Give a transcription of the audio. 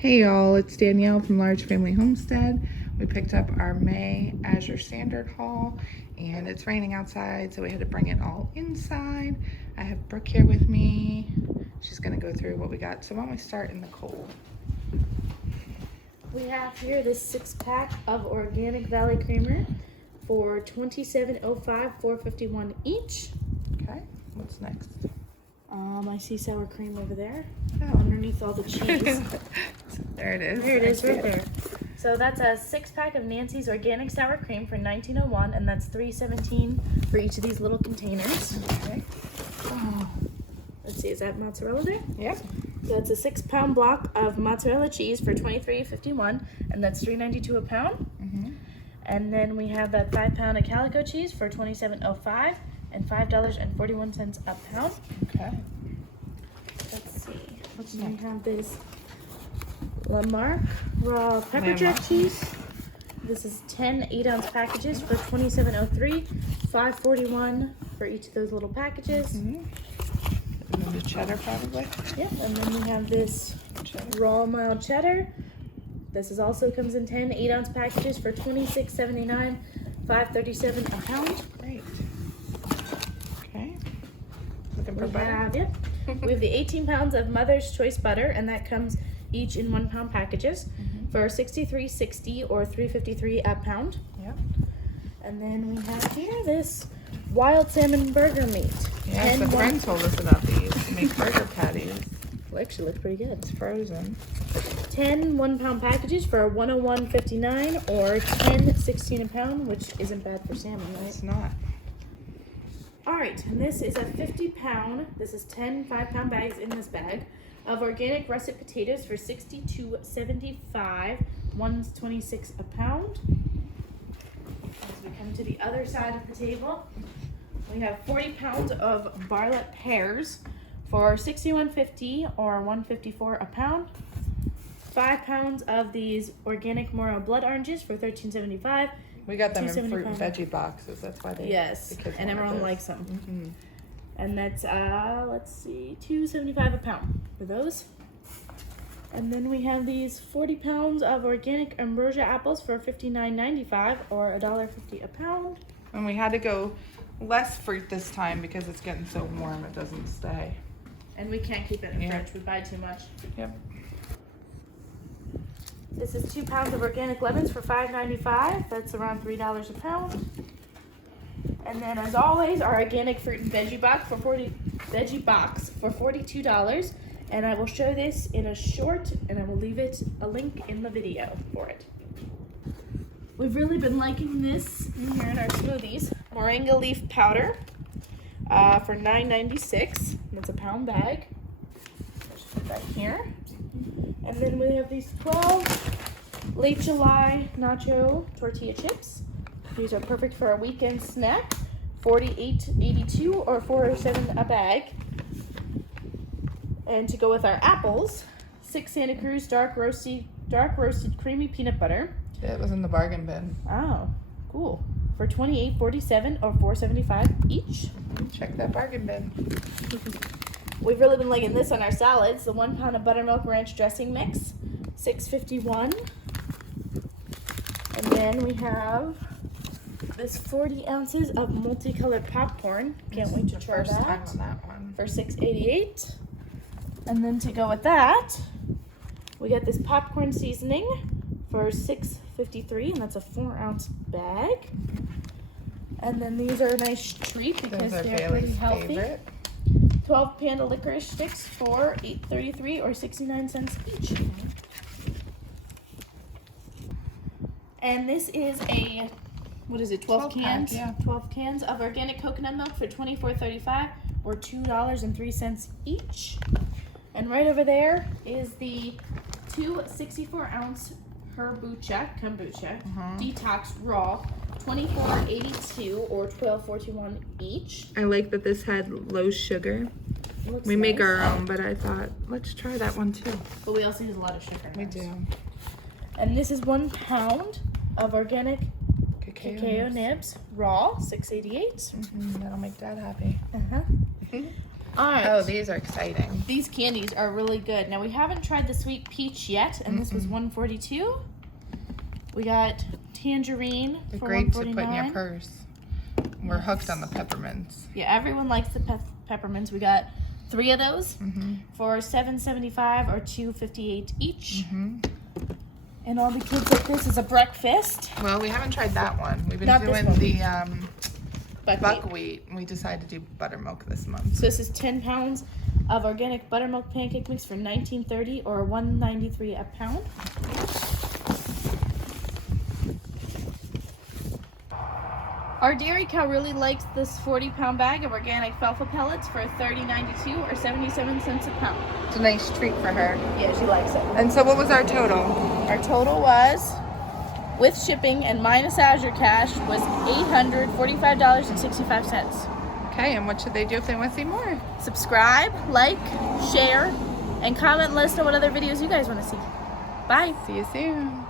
Hey y'all, it's Danielle from Large Family Homestead. We picked up our May Azure Standard haul and it's raining outside, so we had to bring it all inside. I have Brooke here with me. She's gonna go through what we got. So why don't we start in the cold? We have here this 6-pack of organic Valley Creamer for $27.05, $4.51 each. Okay, what's next? I see sour cream over there, Oh. underneath all the cheese. There it is. There it is, I see right there. So that's a 6-pack of Nancy's organic sour cream for $19.01, and that's $3.17 for each of these little containers. Okay. Oh. Let's see, is that mozzarella there? Yep. So that's a 6-pound block of mozzarella cheese for $23.51, and that's $3.92 a pound. Mm-hmm. And then we have that 5-pound of calico cheese for $27.05 and $5.41 a pound. Okay. Let's see. What's We next? have this Lamarck raw pepper Lamarck. jack cheese. This is 10 8-ounce packages for $27.03, $5.41 for each of those little packages. Mm-hmm. And then the cheddar probably. Yep. And then we have this Cheddar. raw mild cheddar. This is also comes in 10 8-ounce packages for $26.79, $5.37 a pound. Great. Okay. Looking for We butter. have, yep. We have the 18 pounds of Mother's Choice butter, and that comes each in 1-pound packages for $63.60 or $3.53 a pound. Yep. And then we have here this wild salmon burger meat. Yes, 10 a friend told us about these to make burger patties. Well, actually looks pretty good. It's frozen. 10 1-pound packages for $101.59 or $10.16 a pound, which isn't bad for salmon, right? It's not. All right, and this is a 50-pound, this is 10 5-pound bags in this bag, of organic russet potatoes for $62.75, one's $26 a pound. As we come to the other side of the table, we have 40 pounds of Bartlett pears for $61.50 or $154 a pound. 5 pounds of these organic Moro blood oranges for $13.75. We got them in fruit and $2.75. veggie boxes. That's why they. Yes, the kids and wanted everyone this. likes them. Mm-hmm. And that's let's see, $2.75 a pound for those. And then we have these 40 pounds of organic ambrosia apples for $59.95 or $1.50 a pound. And we had to go less fruit this time because it's getting so warm it doesn't stay. And we can't keep it in the Yeah. fridge, we buy too much. Yep. This is 2 pounds of organic lemons for $5.95. That's around $3 a pound. And then, as always, our organic fruit and veggie box for $42. And I will show this in a short, and I will leave it a link in the video for it. We've really been liking this in here in our smoothies. Moringa leaf powder for $9.96. That's a pound bag. Let's put that here. And then we have these 12 late July nacho tortilla chips. These are perfect for a weekend snack. $48.82 or $4.07 a bag. And to go with our apples, 6 Santa Cruz dark roasted creamy peanut butter. It was in the bargain bin. Oh, cool. For $28.47 or $4.75 each. Check that bargain bin. We've really been liking this on our salads. The 1 pound of buttermilk ranch dressing mix, $6.51. And then we have this 40 ounces of multicolored popcorn. Can't wait to try First time that. on that one. For $6.88. And then to go with that, we got this popcorn seasoning for $6.53, and that's a 4-ounce bag. And then these are a nice treat because Those are they're pretty Bailey's healthy. favorite. 12 Panda licorice sticks for $8.33 or 69 cents each. And this is a, what is it, 12 cans? pack, yeah. 12 cans of organic coconut milk for $24.35 or $2.03 each. And right over is the 2 64-ounce kombucha detox raw, $24.82 or $12.41 each. I like that this had low sugar. Looks We make nice. our own, but I thought, let's try that one too. But we also use a lot of sugar. in We ours. do. And this is 1 pound of organic cacao nibs. nibs, raw, $6.88. That'll make Dad happy. All right. Oh, these are exciting. These candies are really good. Now, we haven't tried the sweet peach yet, and this was $142. We got tangerine They're for great to $149. put in your purse. We're hooked on the peppermints. Yeah, everyone likes the peppermints. We got 3 of those for $7.75 or $2.58 each. And all the kids like this is a breakfast. Well, we haven't tried that one. We've been Not this doing one. the buckwheat, and we decided to do buttermilk this month. So this is 10 pounds of organic buttermilk pancake mix for $19.30 or $1.93 a pound. Our dairy cow really likes this 40-pound bag of organic alfalfa pellets for $30.92 or 77 cents a pound. It's a nice treat for her. Yeah, she likes it. And so what was our total? Our total was, with shipping and minus Azure cash, was $845.65. Okay, and what should they do if they want to see more? Subscribe, like, share, and comment and let us know what other videos you guys want to see. Bye. See you soon.